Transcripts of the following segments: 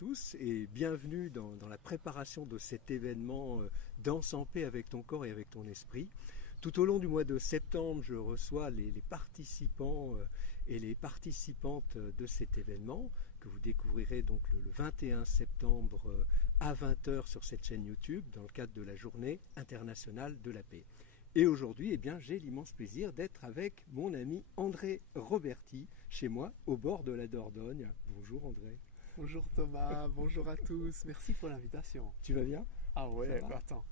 tous et bienvenue dans la préparation de cet événement Danse en paix avec ton corps et avec ton esprit. Tout au long du mois de septembre, je reçois les participants et les participantes de cet événement que vous découvrirez donc le 21 septembre à 20h sur cette chaîne YouTube dans le cadre de la Journée internationale de la paix. Et aujourd'hui, j'ai l'immense plaisir d'être avec mon ami André Roberti, chez moi, au bord de la Dordogne. Bonjour André. Bonjour Thomas, bonjour à tous, merci pour l'invitation. Tu vas bien? Ah ouais, attends.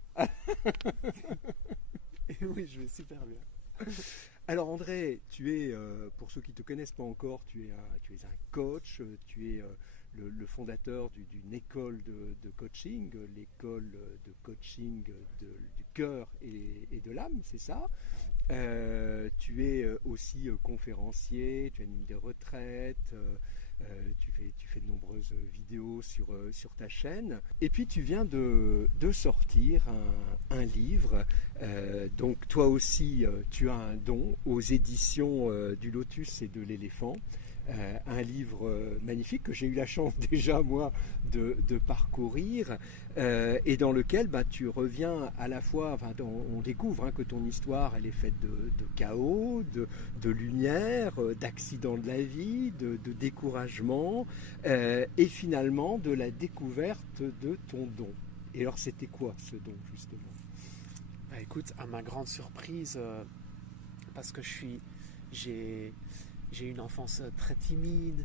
Et oui, je vais super bien. Alors André, tu es, pour ceux qui ne te connaissent pas encore, tu es un coach, tu es le fondateur d'une école de coaching, l'école de coaching du cœur et de l'âme, c'est ça? Tu es aussi conférencier, tu animes des retraites, tu fais de nombreuses vidéos sur ta chaîne. Et puis tu viens de sortir un livre. Donc toi aussi, tu as un don aux éditions du Lotus et de l'Éléphant. Un livre magnifique que j'ai eu la chance déjà moi de parcourir et dans lequel tu reviens à la fois, on découvre que ton histoire elle est faite de chaos, de lumière, d'accidents de la vie, de découragement et finalement de la découverte de ton don. Et alors c'était quoi ce don justement? Écoute, à ma grande surprise, parce que j'ai une enfance très timide,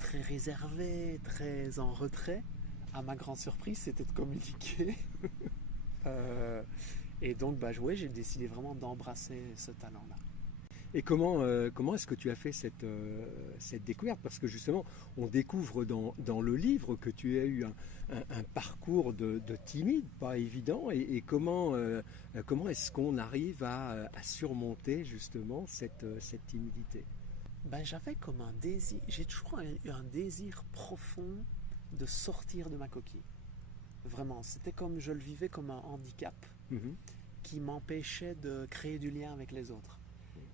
très réservée, très en retrait. À ma grande surprise, c'était de communiquer. Et donc, j'ai décidé vraiment d'embrasser ce talent-là. Et comment est-ce que tu as fait cette découverte? Parce que justement, on découvre dans le livre que tu as eu un parcours de timide, pas évident. Et comment est-ce qu'on arrive à surmonter justement cette timidité? J'avais comme un désir, j'ai toujours eu un désir profond de sortir de ma coquille. Vraiment, c'était comme je le vivais comme un handicap qui m'empêchait de créer du lien avec les autres.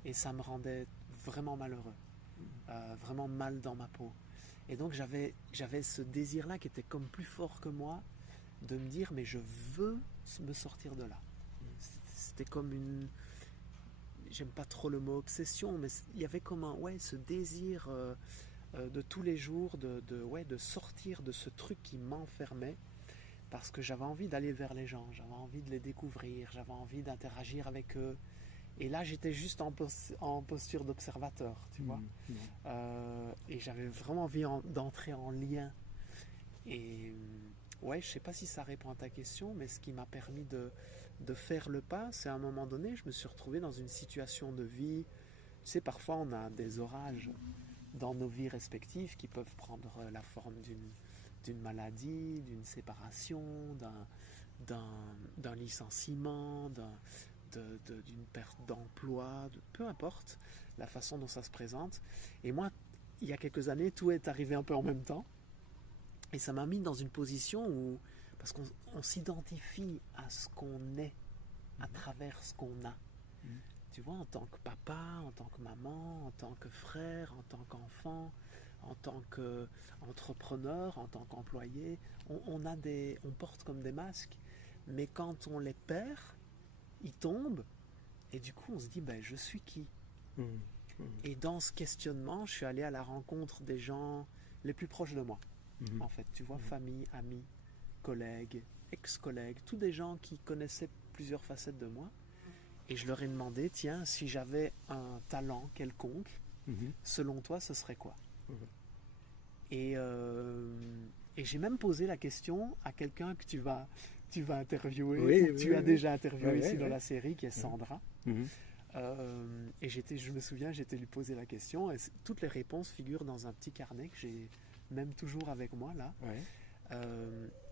Et ça me rendait vraiment malheureux, vraiment mal dans ma peau. Et donc j'avais ce désir-là qui était comme plus fort que moi, de me dire mais je veux me sortir de là. C'était comme une... J'aime pas trop le mot obsession, mais il y avait comme ce désir de tous les jours de sortir de ce truc qui m'enfermait, parce que j'avais envie d'aller vers les gens, j'avais envie de les découvrir, j'avais envie d'interagir avec eux. Et là, j'étais juste en posture d'observateur, tu vois. Et j'avais vraiment envie d'entrer en lien. Et je sais pas si ça répond à ta question, mais ce qui m'a permis de faire le pas, c'est à un moment donné, je me suis retrouvé dans une situation de vie. Tu sais, parfois on a des orages dans nos vies respectives qui peuvent prendre la forme d'une maladie, d'une séparation, d'un licenciement, d'une perte d'emploi, peu importe la façon dont ça se présente. Et moi, il y a quelques années, tout est arrivé un peu en même temps. Et ça m'a mis dans une position où, parce qu'on s'identifie à ce qu'on est à travers ce qu'on a. Tu vois, en tant que papa, en tant que maman, en tant que frère, en tant qu'enfant, en tant qu'entrepreneur, en tant qu'employé, on porte comme des masques. Mais quand on les perd, ils tombent, et du coup on se dit je suis qui? Et dans ce questionnement, je suis allé à la rencontre des gens les plus proches de moi. En fait, tu vois, famille, amis, collègues, ex-collègues, tous des gens qui connaissaient plusieurs facettes de moi. Et je leur ai demandé, tiens, si j'avais un talent quelconque, selon toi, ce serait quoi? Et j'ai même posé la question à quelqu'un que tu vas interviewer, tu as déjà interviewé ici dans la série, qui est Sandra. Et je me souviens, j'étais lui poser la question, et toutes les réponses figurent dans un petit carnet que j'ai même toujours avec moi là.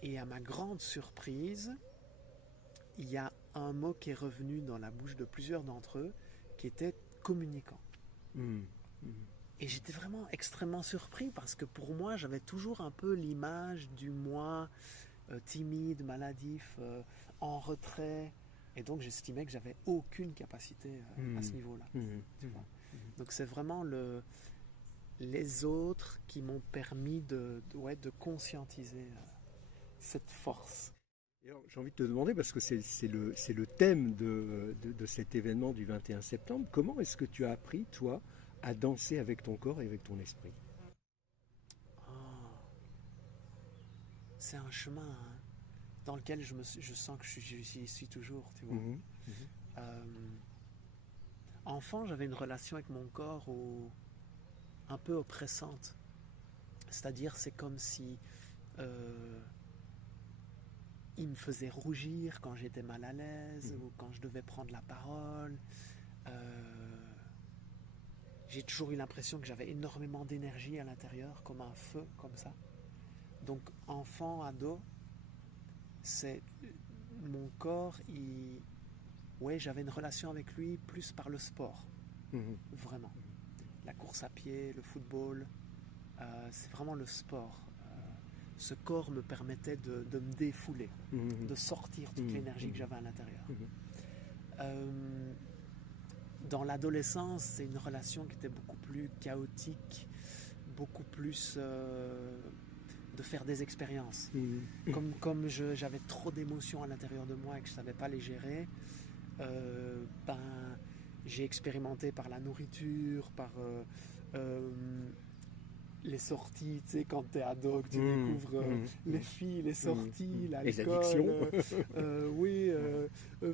Et à ma grande surprise, il y a un mot qui est revenu dans la bouche de plusieurs d'entre eux, qui était communicant. Et j'étais vraiment extrêmement surpris, parce que pour moi, j'avais toujours un peu l'image du moi timide, maladif, en retrait. Et donc j'estimais que j'avais aucune capacité à ce niveau-là. Tu vois. Donc c'est vraiment les autres qui m'ont permis de conscientiser cette force. Et alors, j'ai envie de te demander, parce que c'est le thème de cet événement du 21 septembre, comment est-ce que tu as appris, toi, à danser avec ton corps et avec ton esprit? Oh, c'est un chemin dans lequel je sens que j'y suis toujours, tu vois. Mhm, mhm. Enfant, j'avais une relation avec mon corps un peu oppressante. C'est-à-dire, c'est comme si il me faisait rougir quand j'étais mal à l'aise ou quand je devais prendre la parole. J'ai toujours eu l'impression que j'avais énormément d'énergie à l'intérieur, comme un feu, comme ça. Donc, enfant, ado, c'est mon corps, j'avais une relation avec lui plus par le sport, vraiment. La course à pied, le football, c'est vraiment le sport. Ce corps me permettait de me défouler, de sortir toute l'énergie que j'avais à l'intérieur. Dans l'adolescence, c'est une relation qui était beaucoup plus chaotique, beaucoup plus de faire des expériences. Comme j'avais trop d'émotions à l'intérieur de moi et que je ne savais pas les gérer, j'ai expérimenté par la nourriture, par les sorties, tu sais, quand t'es ado, que tu découvres les filles, les sorties, l'alcool,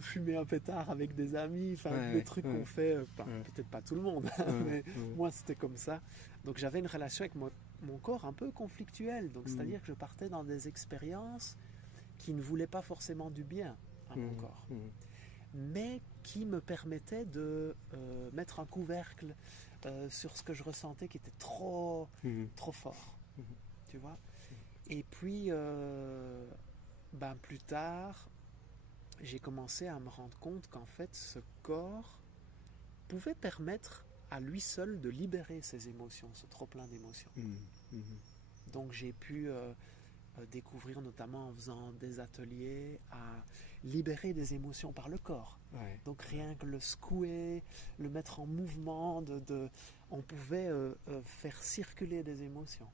fumer un pétard avec des amis, des trucs qu'on fait, peut-être pas tout le monde, mais moi c'était comme ça. Donc j'avais une relation avec mon corps un peu conflictuelle, donc c'est-à-dire que je partais dans des expériences qui ne voulaient pas forcément du bien à mon corps, mais qui me permettaient de mettre un couvercle sur ce que je ressentais qui était trop fort, tu vois. Et puis, plus tard, j'ai commencé à me rendre compte qu'en fait, ce corps pouvait permettre à lui seul de libérer ses émotions, ce trop plein d'émotions. Donc j'ai pu découvrir, notamment en faisant des ateliers, à libérer des émotions par le corps. Donc rien que le secouer, le mettre en mouvement, on pouvait faire circuler des émotions.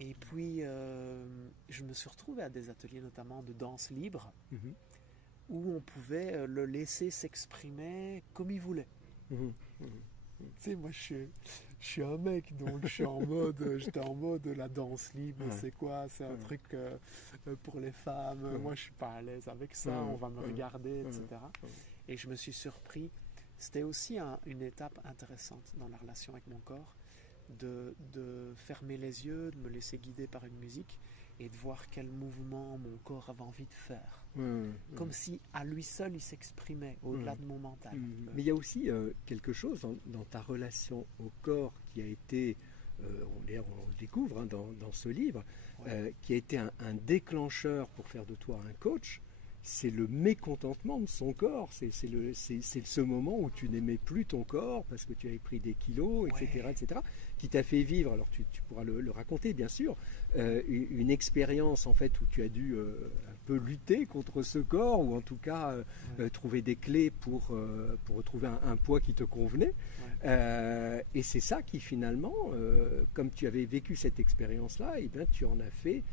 Et puis je me suis retrouvé à des ateliers notamment de danse libre où on pouvait le laisser s'exprimer comme il voulait. Tu sais, moi je suis un mec, donc j'étais en mode la danse libre, c'est quoi? C'est un truc pour les femmes, moi je suis pas à l'aise avec ça, on va me regarder, etc. Et je me suis surpris, c'était aussi une étape intéressante dans la relation avec mon corps, de fermer les yeux, de me laisser guider par une musique et de voir quel mouvement mon corps avait envie de faire. Comme si à lui seul il s'exprimait au-delà de mon mental. Mais il y a aussi quelque chose dans ta relation au corps qui a été, on le découvre dans ce livre, qui a été un déclencheur pour faire de toi un coach. C'est le mécontentement de son corps, c'est ce moment où tu n'aimais plus ton corps parce que tu avais pris des kilos, etc., qui t'a fait vivre, alors tu pourras le raconter bien sûr, une expérience en fait où tu as dû un peu lutter contre ce corps, ou en tout cas trouver des clés pour retrouver un poids qui te convenait. Et c'est ça qui finalement, comme tu avais vécu cette expérience-là, et bien, tu en as fait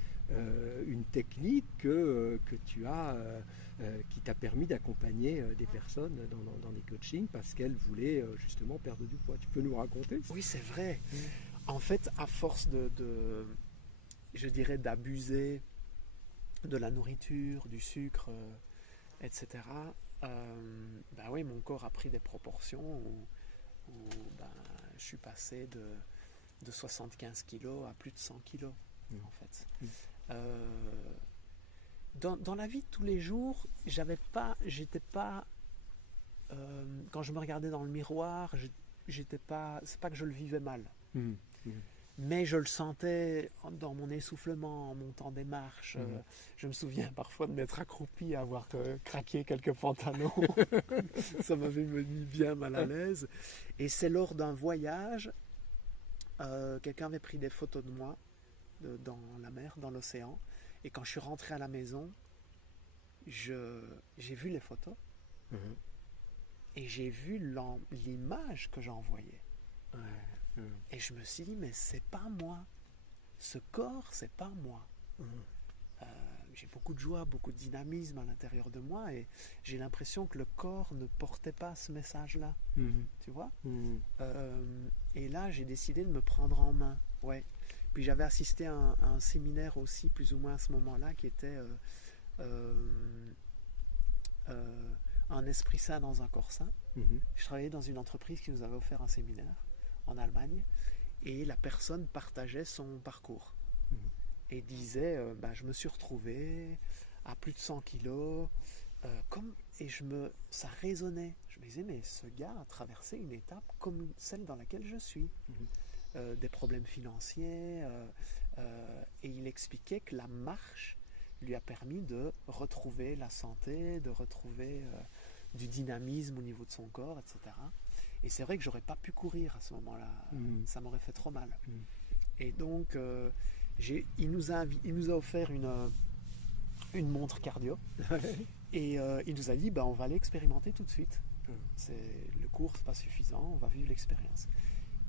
une technique que tu as, qui t'a permis d'accompagner des personnes dans des coachings parce qu'elles voulaient justement perdre du poids. Tu peux nous raconter ça? Oui, c'est vrai. En fait, à force je dirais, d'abuser de la nourriture, du sucre, etc., mon corps a pris des proportions où je suis passé de 75 kilos à plus de 100 kilos, en fait. Dans la vie de tous les jours, j'étais pas quand je me regardais dans le miroir, c'est pas que je le vivais mal, mais je le sentais dans mon essoufflement, en montant des marches. Je me souviens parfois de m'être accroupi, avoir craqué quelques pantalons. Ça m'avait mis bien mal à l'aise. Et c'est lors d'un voyage, quelqu'un avait pris des photos de moi dans la mer, dans l'océan. Et quand je suis rentré à la maison, j'ai vu les photos et j'ai vu l'image que j'envoyais. Et je me suis dit, mais c'est pas moi. Ce corps, c'est pas moi. J'ai beaucoup de joie, beaucoup de dynamisme à l'intérieur de moi et j'ai l'impression que le corps ne portait pas ce message-là. Tu vois. Et là, j'ai décidé de me prendre en main. Ouais. Puis j'avais assisté à un séminaire aussi, plus ou moins à ce moment-là, qui était un esprit sain dans un corps sain. Je travaillais dans une entreprise qui nous avait offert un séminaire en Allemagne et la personne partageait son parcours. Et disait, je me suis retrouvé à plus de 100 kilos, ça résonnait. Je me disais, mais ce gars a traversé une étape comme celle dans laquelle je suis. Des problèmes financiers, et il expliquait que la marche lui a permis de retrouver la santé, de retrouver du dynamisme au niveau de son corps, etc. Et c'est vrai que j'aurais pas pu courir à ce moment-là, ça m'aurait fait trop mal. Et donc, il nous a offert une montre cardio et il nous a dit on va aller expérimenter tout de suite. Le cours c'est pas suffisant, on va vivre l'expérience.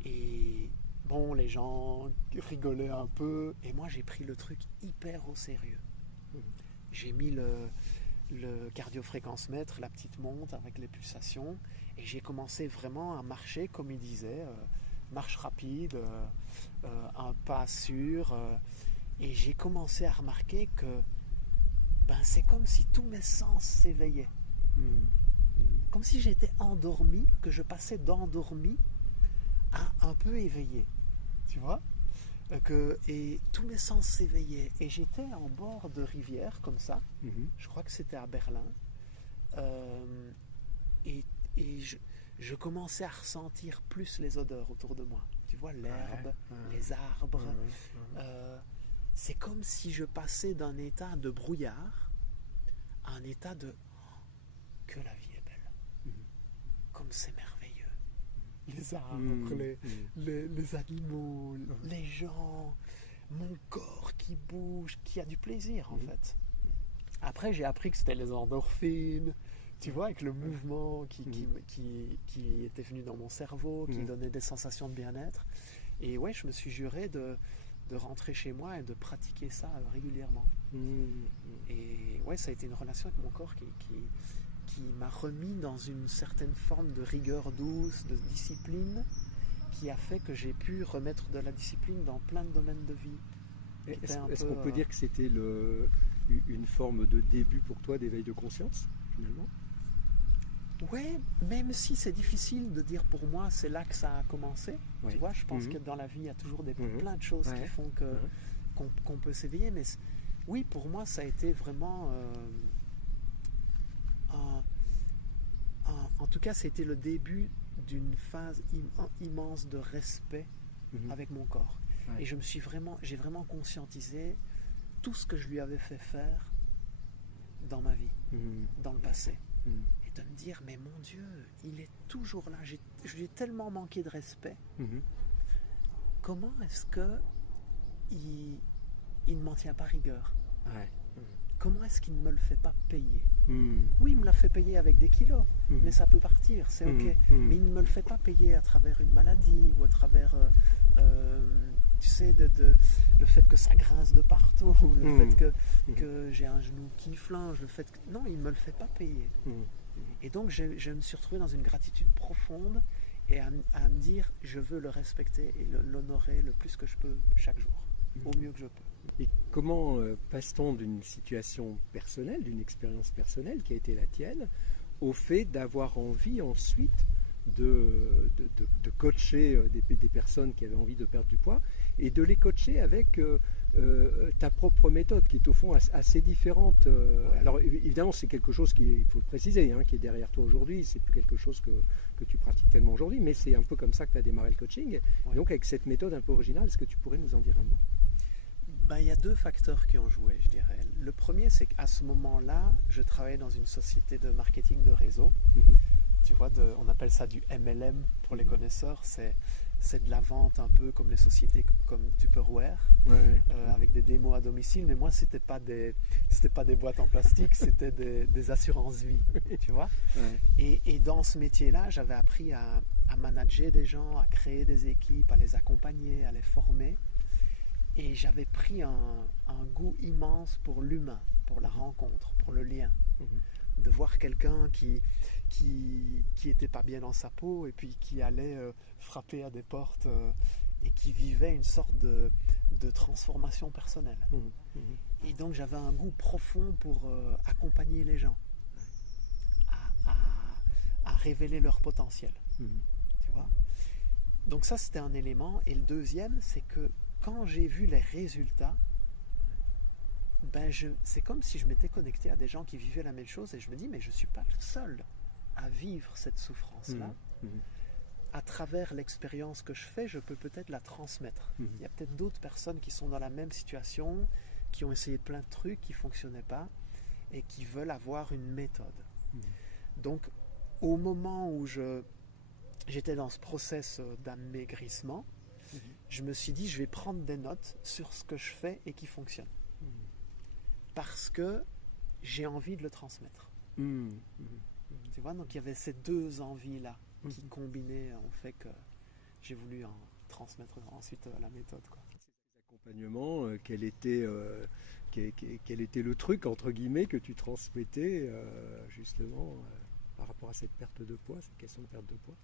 Et bon, les gens rigolaient un peu et moi j'ai pris le truc hyper au sérieux. J'ai mis le cardio-fréquence-mètre, la petite montre avec les pulsations et j'ai commencé vraiment à marcher comme il disait, marche rapide, un pas sûr, et j'ai commencé à remarquer que c'est comme si tous mes sens s'éveillaient, comme si j'étais endormi, que je passais d'endormi à un peu éveillé, tu vois, et tous mes sens s'éveillaient et j'étais en bord de rivière comme ça, je crois que c'était à Berlin, et je commençais à ressentir plus les odeurs autour de moi. Tu vois, l'herbe, les arbres. C'est comme si je passais d'un état de brouillard à un état de que la vie est belle. Comme c'est merveilleux. Les arbres, les animaux, les gens, mon corps qui bouge, qui a du plaisir en fait. Après, j'ai appris que c'était les endorphines. Tu vois, avec le mouvement qui était venu dans mon cerveau, qui donnait des sensations de bien-être. Et ouais, je me suis juré de rentrer chez moi et de pratiquer ça régulièrement. Et ouais, ça a été une relation avec mon corps qui m'a remis dans une certaine forme de rigueur douce, de discipline, qui a fait que j'ai pu remettre de la discipline dans plein de domaines de vie. Est-ce qu'on peut dire que c'était une forme de début pour toi d'éveil de conscience, finalement ? Ouais, même si c'est difficile de dire pour moi, c'est là que ça a commencé. Tu vois, je pense que dans la vie, il y a toujours plein de choses qui font qu'on peut s'éveiller. Mais oui, pour moi, ça a été vraiment... en tout cas, c'était le début d'une phase immense de respect avec mon corps. Et j'ai vraiment conscientisé tout ce que je lui avais fait faire dans ma vie, dans le passé. De me dire, mais mon Dieu, il est toujours là, je lui ai tellement manqué de respect. Comment est-ce que il ne m'en tient pas rigueur? Comment est-ce qu'il ne me le fait pas payer? Oui, il me l'a fait payer avec des kilos, mais ça peut partir, c'est ok. Mais il ne me le fait pas payer à travers une maladie ou à travers, tu sais, le fait que ça grince de partout, le fait que j'ai un genou qui flanche, le fait que... Non, il ne me le fait pas payer. Et donc, je me suis retrouvé dans une gratitude profonde et à me dire, je veux le respecter et l'honorer le plus que je peux chaque jour, au mieux que je peux. Et comment passe-t-on d'une situation personnelle, d'une expérience personnelle qui a été la tienne, au fait d'avoir envie ensuite de coacher des personnes qui avaient envie de perdre du poids et de les coacher avec ta propre méthode qui est au fond assez différente. Alors évidemment c'est quelque chose il faut le préciser, qui est derrière toi aujourd'hui, c'est plus quelque chose que tu pratiques tellement aujourd'hui, mais c'est un peu comme ça que tu as démarré le coaching. Et donc avec cette méthode un peu originale, est-ce que tu pourrais nous en dire un mot? Il y a deux facteurs qui ont joué, je dirais. Le premier, c'est qu'à ce moment-là, je travaillais dans une société de marketing de réseau. Tu vois, on appelle ça du MLM pour les connaisseurs. C'est de la vente un peu comme les sociétés comme Tupperware, avec des démos à domicile. Mais moi, c'était pas des boîtes en plastique, c'était des assurances vie, tu vois. Et dans ce métier-là, j'avais appris à à manager des gens, à créer des équipes, à les accompagner, à les former. Et j'avais pris un goût immense pour l'humain, pour la rencontre, pour le lien. De voir quelqu'un qui était pas bien dans sa peau et puis qui allait frapper à des portes et qui vivait une sorte de transformation personnelle. Et donc j'avais un goût profond pour accompagner les gens à révéler leur potentiel. Tu vois? Donc ça, c'était un élément. Et le deuxième, c'est que quand j'ai vu les résultats, c'est comme si je m'étais connecté à des gens qui vivaient la même chose et je me dis, mais je ne suis pas le seul à vivre cette souffrance-là. À travers l'expérience que je fais, je peux peut-être la transmettre. Il y a peut-être d'autres personnes qui sont dans la même situation, qui ont essayé plein de trucs qui ne fonctionnaient pas et qui veulent avoir une méthode. Donc, au moment où j'étais dans ce process d'amaigrissement, je me suis dit, je vais prendre des notes sur ce que je fais et qui fonctionne. Parce que j'ai envie de le transmettre. Tu vois, donc il y avait ces deux envies-là qui combinaient ont fait que j'ai voulu en transmettre ensuite la méthode, quoi. Accompagnement, quel était le truc, entre guillemets, que tu transmettais justement par rapport à cette perte de poids, cette question de perte de poids?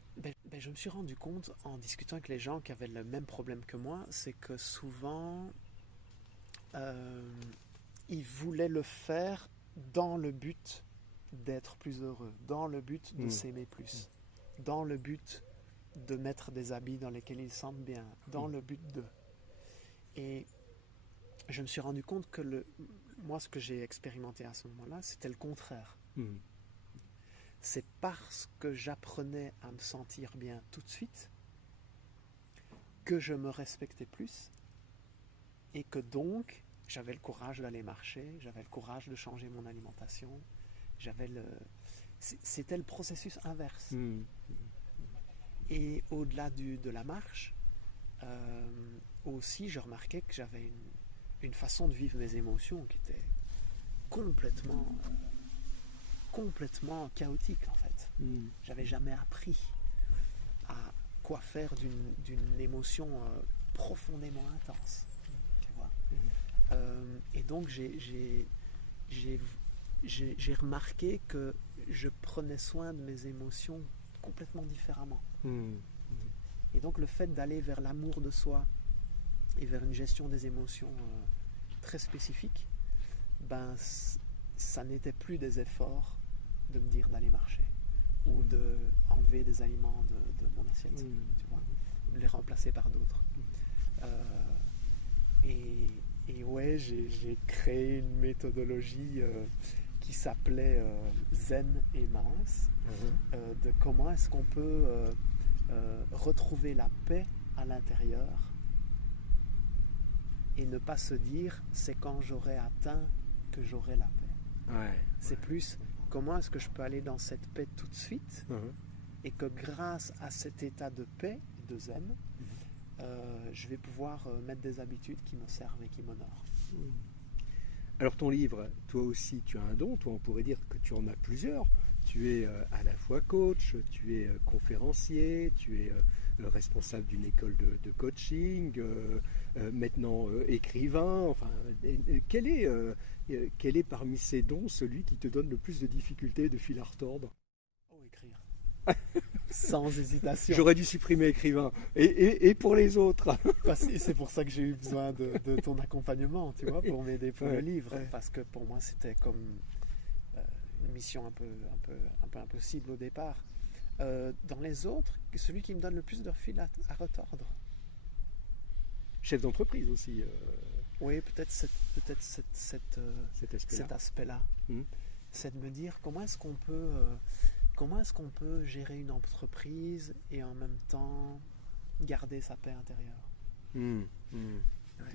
Je me suis rendu compte en discutant avec les gens qui avaient le même problème que moi, c'est que souvent ils voulaient le faire dans le but d'être plus heureux, dans le but de s'aimer plus, dans le but de mettre des habits dans lesquels ils se sentent bien, dans le but de... Et je me suis rendu compte que moi, ce que j'ai expérimenté à ce moment-là, c'était le contraire. C'est parce que j'apprenais à me sentir bien tout de suite que je me respectais plus et que donc j'avais le courage d'aller marcher, j'avais le courage de changer mon alimentation, c'était le processus inverse. Et au-delà de la marche, aussi je remarquais que j'avais une façon de vivre mes émotions qui était complètement chaotique en fait. J'avais jamais appris à quoi faire d'une émotion profondément intense. Tu vois? Et donc j'ai remarqué que je prenais soin de mes émotions complètement différemment. Et donc le fait d'aller vers l'amour de soi et vers une gestion des émotions très spécifique, ça n'était plus des efforts de me dire d'aller marcher ou d'enlever des aliments de mon assiette, tu vois, de les remplacer par d'autres. Et ouais, j'ai créé une méthodologie qui s'appelait Zen et Mince, de comment est-ce qu'on peut retrouver la paix à l'intérieur et ne pas se dire c'est quand j'aurai atteint que j'aurai la paix. C'est plus comment est-ce que je peux aller dans cette paix tout de suite et que grâce à cet état de paix, de zen, je vais pouvoir mettre des habitudes qui me servent et qui m'honorent. Alors ton livre, toi aussi tu as un don, toi on pourrait dire que tu en as plusieurs. Tu es à la fois coach, tu es conférencier, tu es responsable d'une école de coaching, maintenant écrivain. Enfin, quel est parmi ces dons celui qui te donne le plus de difficultés, de fil à retordre? Écrire. Sans hésitation. J'aurais dû supprimer écrivain. Et pour les autres. C'est pour ça que j'ai eu besoin de ton accompagnement, tu vois, pour m'aider pour le livre. Parce que pour moi, c'était comme une mission un peu impossible au départ. Dans les autres, celui qui me donne le plus de fil à retordre. Chef d'entreprise aussi. Oui, peut-être cet aspect-là. C'est de me dire comment est-ce qu'on peut gérer une entreprise et en même temps garder sa paix intérieure.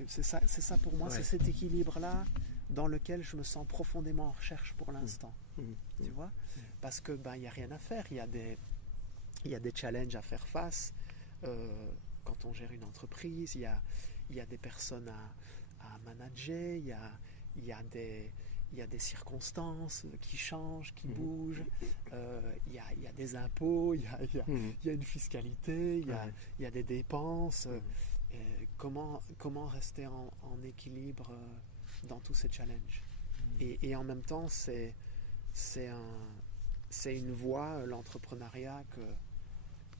C'est ça pour moi, c'est cet équilibre-là dans lequel je me sens profondément en recherche pour l'instant. Tu vois? Parce que il n'y a rien à faire, il y a des challenges à faire face quand on gère une entreprise, il y a des personnes à manager, il y a il y a des circonstances qui changent, qui bougent, il y a des impôts, il y a une fiscalité, il y a des dépenses. Comment rester en équilibre dans tous ces challenges. Et en même temps, c'est une voie, l'entrepreneuriat,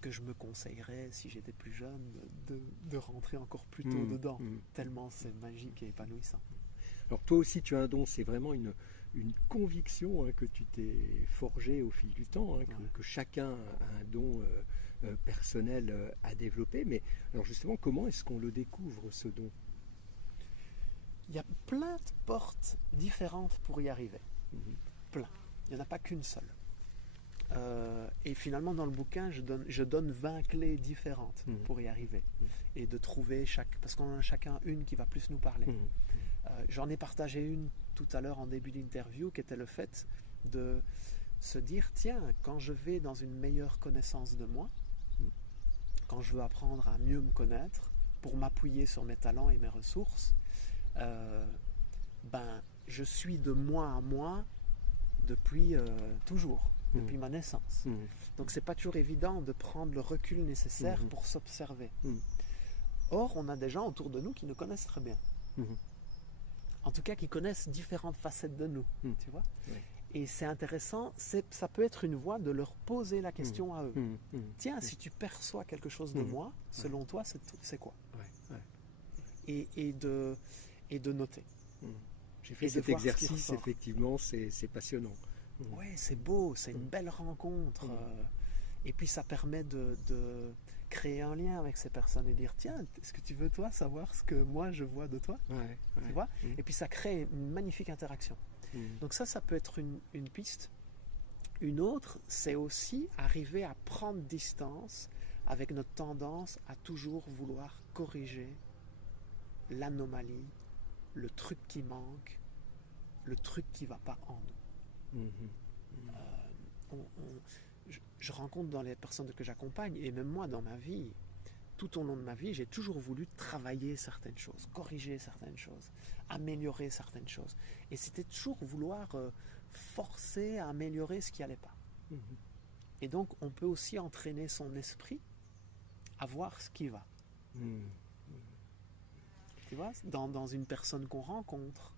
que je me conseillerais, si j'étais plus jeune, de rentrer encore plus tôt dedans, tellement c'est magique et épanouissant. Alors toi aussi tu as un don, c'est vraiment une conviction que tu t'es forgé au fil du temps, que chacun a un don personnel à développer. Mais alors justement, comment est-ce qu'on le découvre, ce don? Il y a plein de portes différentes pour y arriver. Plein. Il n'y en a pas qu'une seule. Et finalement, dans le bouquin, je donne 20 clés différentes pour y arriver. Et de trouver parce qu'on en a chacun une qui va plus nous parler. J'en ai partagé une tout à l'heure en début d'interview, qui était le fait de se dire, tiens, quand je vais dans une meilleure connaissance de moi, quand je veux apprendre à mieux me connaître, pour m'appuyer sur mes talents et mes ressources, je suis de moi à moi depuis toujours, depuis ma naissance. Donc c'est pas toujours évident de prendre le recul nécessaire pour s'observer. Or, on a des gens autour de nous qui nous connaissent très bien. En tout cas, qui connaissent différentes facettes de nous, tu vois. Et c'est intéressant, ça peut être une voie de leur poser la question à eux. Tiens, si tu perçois quelque chose de moi, selon toi, c'est quoi? Et de noter. J'ai fait cet exercice, effectivement, c'est passionnant. Oui, c'est beau, c'est une belle rencontre. Et puis ça permet de créer un lien avec ces personnes et dire, tiens, est-ce que tu veux toi savoir ce que moi je vois de toi? Tu vois? Et puis ça crée une magnifique interaction. Donc ça peut être une piste. Une autre, c'est aussi arriver à prendre distance avec notre tendance à toujours vouloir corriger l'anomalie, le truc qui manque, le truc qui ne va pas en nous. Je rencontre dans les personnes que j'accompagne, et même moi dans ma vie, tout au long de ma vie, j'ai toujours voulu travailler certaines choses, corriger certaines choses, améliorer certaines choses. Et c'était toujours vouloir forcer à améliorer ce qui n'allait pas. Et donc, on peut aussi entraîner son esprit à voir ce qui va. Tu vois, dans une personne qu'on rencontre,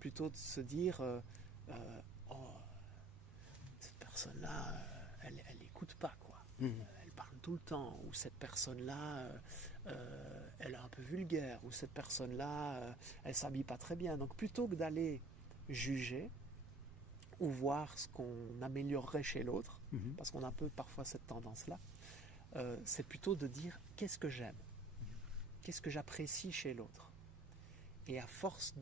plutôt de se dire cette personne-là, elle n'écoute pas, quoi. Elle parle tout le temps. Ou cette personne-là, elle est un peu vulgaire. Ou cette personne-là, elle s'habille pas très bien. Donc plutôt que d'aller juger ou voir ce qu'on améliorerait chez l'autre, parce qu'on a un peu parfois cette tendance-là, c'est plutôt de dire qu'est-ce que j'aime, qu'est-ce que j'apprécie chez l'autre. Et à force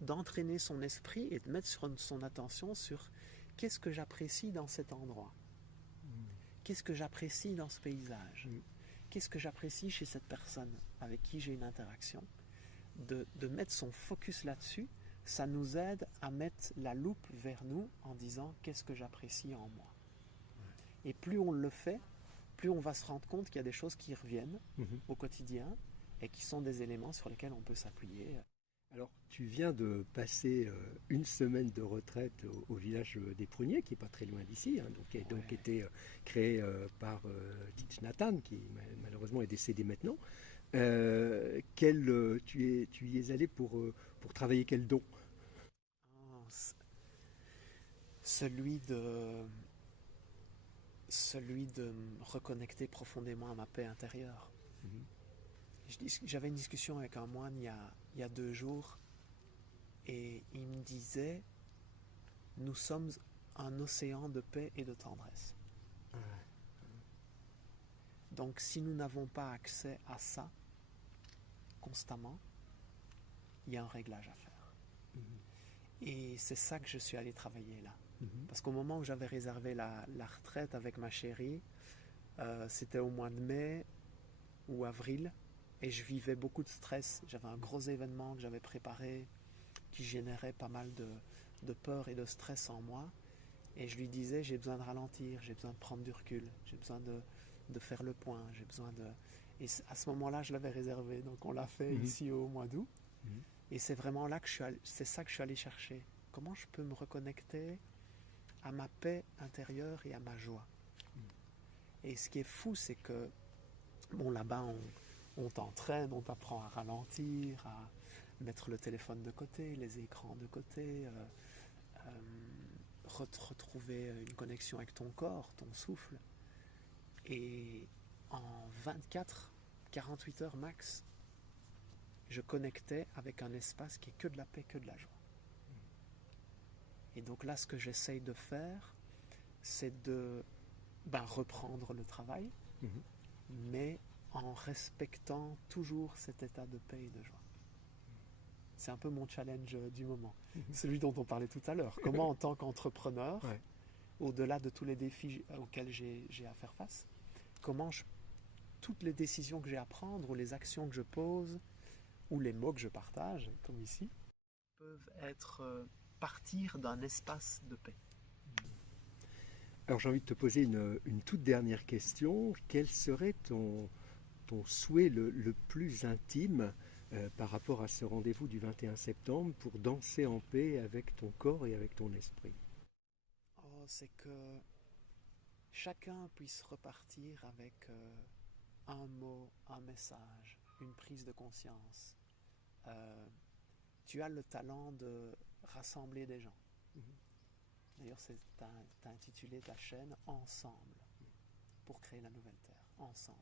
d'entraîner son esprit et de mettre son attention sur qu'est-ce que j'apprécie dans cet endroit, qu'est-ce que j'apprécie dans ce paysage, qu'est-ce que j'apprécie chez cette personne avec qui j'ai une interaction, de mettre son focus là-dessus, ça nous aide à mettre la loupe vers nous en disant qu'est-ce que j'apprécie en moi. Et plus on le fait, plus on va se rendre compte qu'il y a des choses qui reviennent au quotidien et qui sont des éléments sur lesquels on peut s'appuyer. Alors, tu viens de passer une semaine de retraite au village des Pruniers, qui n'est pas très loin d'ici, qui a donc été créé par Thich Nhat Hanh, qui malheureusement est décédé maintenant. Tu y es allé pour travailler quel don? Celui de me reconnecter profondément à ma paix intérieure. J'avais une discussion avec un moine il y a 2 jours et il me disait nous sommes un océan de paix et de tendresse. Donc si nous n'avons pas accès à ça constamment, il y a un réglage à faire. Et c'est ça que je suis allé travailler là. Parce qu'au moment où j'avais réservé la retraite avec ma chérie, c'était au mois de mai ou avril, et je vivais beaucoup de stress. J'avais un gros événement que j'avais préparé qui générait pas mal de peur et de stress en moi. Et je lui disais, j'ai besoin de ralentir, j'ai besoin de prendre du recul, j'ai besoin de faire le point, j'ai besoin de... Et à ce moment-là, je l'avais réservé. Donc on l'a fait ici au mois d'août. Et c'est vraiment là que c'est ça que je suis allé chercher. Comment je peux me reconnecter à ma paix intérieure et à ma joie. Et ce qui est fou, c'est que, bon, là-bas, on t'entraîne, on t'apprend à ralentir, à mettre le téléphone de côté, les écrans de côté, retrouver une connexion avec ton corps, ton souffle. Et en 48 heures max, je connectais avec un espace qui est que de la paix, que de la joie. Et donc là, ce que j'essaye de faire, c'est de reprendre le travail, mais en respectant toujours cet état de paix et de joie. C'est un peu mon challenge du moment. Celui dont on parlait tout à l'heure. Comment, en tant qu'entrepreneur, au-delà de tous les défis auxquels j'ai à faire face, comment toutes les décisions que j'ai à prendre, ou les actions que je pose, ou les mots que je partage, comme ici, peuvent être partir d'un espace de paix. Alors j'ai envie de te poser une toute dernière question. Quel serait ton souhait le plus intime par rapport à ce rendez-vous du 21 septembre pour danser en paix avec ton corps et avec ton esprit? C'est que chacun puisse repartir avec un mot, un message, une prise de conscience. Tu as le talent de rassembler des gens. D'ailleurs, tu as intitulé ta chaîne « Ensemble » pour créer la nouvelle Terre. Ensemble.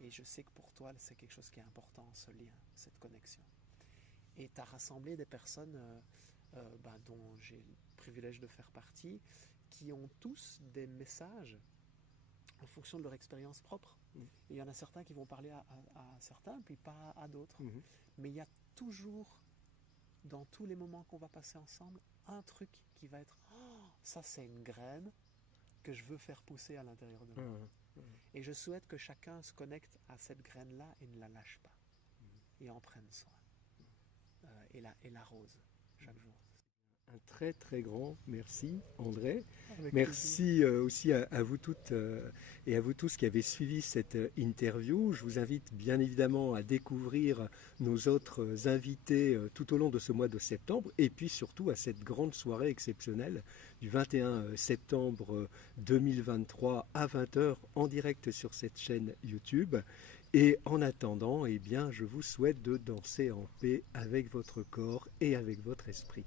Et je sais que pour toi, c'est quelque chose qui est important, ce lien, cette connexion. Et tu as rassemblé des personnes dont j'ai le privilège de faire partie, qui ont tous des messages en fonction de leur expérience propre. Et il y en a certains qui vont parler à certains, puis pas à d'autres. Mais il y a toujours, dans tous les moments qu'on va passer ensemble, un truc qui va être « ça c'est une graine que je veux faire pousser à l'intérieur de moi ». Et je souhaite que chacun se connecte à cette graine-là et ne la lâche pas. Et en prenne soin. Et l'arrose chaque jour. Un très très grand merci André. Avec merci aussi à vous toutes et à vous tous qui avez suivi cette interview. Je vous invite bien évidemment à découvrir nos autres invités tout au long de ce mois de septembre et puis surtout à cette grande soirée exceptionnelle du 21 septembre 2023 à 20h en direct sur cette chaîne YouTube. Et en attendant, eh bien, je vous souhaite de danser en paix avec votre corps et avec votre esprit.